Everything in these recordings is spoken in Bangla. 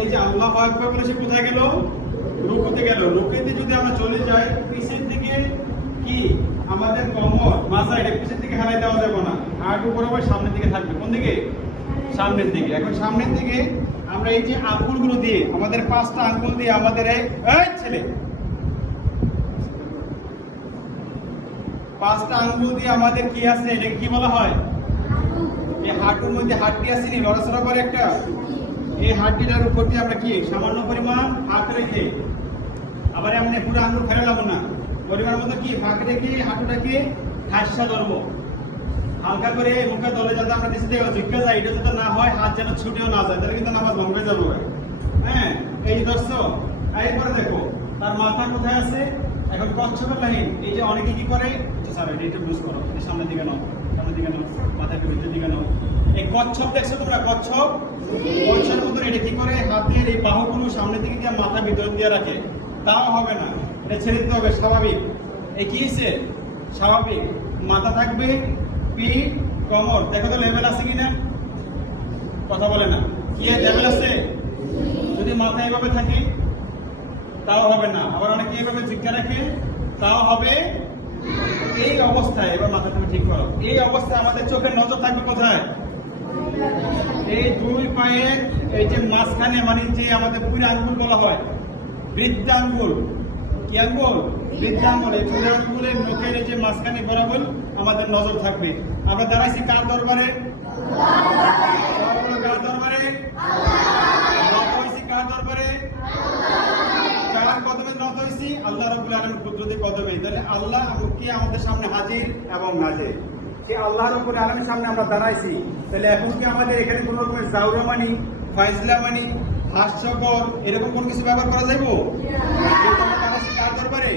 এই যে আল্লাহ আকবার বলে সে কোথায় গেল? রুকুতে গেল। রুকুতে যদি আমরা চলে যাই পিছের দিকে কি? আমাদের কমর মাথা এটা পিছের দিকে হারাই দেওয়া যাবে না। হাঁটু বরাবর সামনের দিকে থাকবে। কোন দিকে? সামনের দিকে। এখন সামনের দিকে আমরা এই যে আঙ্গুলগুলো দিয়ে আমাদের পাঁচটা আঙ্গুল দিয়ে আমাদের এই এই ছেলে। পাঁচটা আঙ্গুল দিয়ে আমাদের কি আছে? এটা কি বলা হয়? এই হাঁটুর মধ্যে হাড্ডি আছে নি? নড়াচড়া করে একটা? এই হাড্ডিটার উপর দিয়ে আমরা কি? সামান্য পরিমাণ হাত রেখে, আবার এমনি পুরো আঙ্গুল ফেরালাম না। পরিমাণ মতো কি? ফাঁক রেখে হাঁটুটাকে ঠাসা ধরবো হালকা করে মুখে দলে যাতে আমরা দিতে ঝুঁকে যাই এটা যাতে না হয়, হাত যেন ছুটেও না যায়, তাহলে কিন্তু নামাজ ভঙ্গ হয়ে যাবে হ্যাঁ এই দর্শ এরপরে দেখো, তার মাথা কোথায় আছে? এখন কচ্ছপের লাইন, এই যে অনেকে কি করে? স্যার এটা একটু বুঝ করো সামনের দিকে নাও। দিকে নাও মাথা একটু ভিতরের দিকে নাও এই কচ্ছপ দেখছ তোমরা? কচ্ছপ? কচ্ছপের মতন এটা কি করে? হাতের এই বাহুগুলো সামনের দিকে দিয়ে মাথা ভিতরে দিয়ে রাখে। তাও হবে না। এটা ছেড়ে দিতে হবে, স্বাভাবিক। এই কি হয়েছে স্বাভাবিক। মাথা থাকবে পিঠ, কমর। দেখো তো লেভেল আছে কিনা? কথা বলে না। কি লেভেল আছে? যদি মাথা এভাবে থাকে, তাও হবে না। আবার অনেকে এভাবে জিজ্ঞা রাখে, তাও হবে এই অবস্থায়, এবার মাথা তুমি ঠিক করো, এই অবস্থায় আমাদের চোখের নজর থাকবে কোথায়? এই দুই পায়ের এই যে মাঝখানে মানে যে আমাদের পুরো আঙ্গুল বলা হয় বৃদ্ধাঙ্গুল কি আঙ্গুল? বৃদ্ধাঙ্গুল এই পুরো আঙ্গুলের মুখের এই যে মাঝখানে বরাবর আমাদের নজর থাকবে। আমরা দাঁড়াইছি কার দরবারে? কার দরবারে নত হইছি কার দরবারে কার কদমে নত হইছি আল্লাহ রাব্বুল আলামিন কুদরতি কদমে। তাহলে আল্লাহ কি আমাদের সামনে হাজির এবং নাজির? সে আল্লাহ রাব্বুল আলামিনের সামনে আমরা দাঁড়াইছি, তাহলে এখন কি আমাদের এখানে কোনো রকমের জাউরামানি, ফাইজলামানি, হাস্যকর, এরকম কোন কিছু ব্যবহার করা যাইবো? কার দরবারে?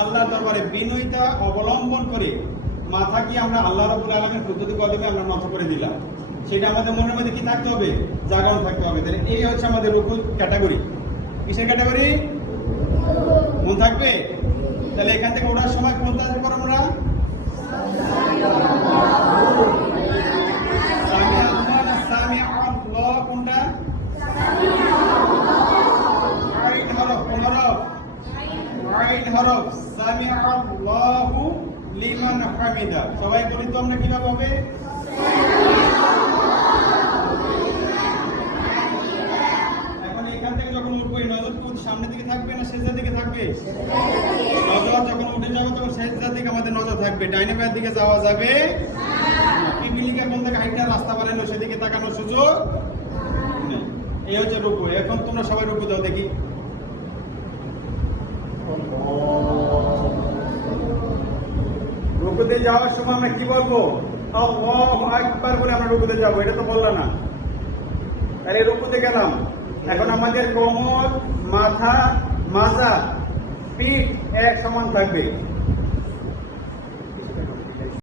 আল্লাহর দরবারে। বিনয়তা অবলম্বন করে মাথা কি আমরা আল্লাহ রাব্বুল আলামিনের কুদরতি কদমে আমরা নত করে দিলাম? সেটা আমাদের মনের মধ্যে কি থাকতে হবে? জাগানো থাকতে হবে। তাহলে এই হচ্ছে আমাদের রুকুল ক্যাটাগরি। কিসের ক্যাটাগরি? মন থাকবে? তাহলে এখান থেকে ওঠার সময় হরফ, কোন হরফ? হরফ সামি আল্লাহু লিমান হামিদা সবাই বলি তো আমরা কীভাবে হবে এখন এখান থেকে যখন পুত সামনের দিকে থাকবে না, শেষের দিকে থাকবে? নজর যখন উঠে যাবে, তখন শেষের দিকে আমাদের নজর থাকবে। ডাইনে বায়ের দিকে যাওয়া যাবে? কি বিল্ডিং কোন থেকে হাইটা রাস্তা বানানো, সেদিকে তাকানোর সুযোগ। এই হচ্ছে রূপু এখন তোমরা সবাই রূপু দাও, দেখি। রুকুতে যাওয়ার সময় আমরা কি বলব? আকবার বলে আমরা রুকুতে যাব, এটা তো বললাম না। আরে রুকুতে গেলাম। এখন আমাদের কোমর মাথা মাজা পিঠ এক সমান থাকবে।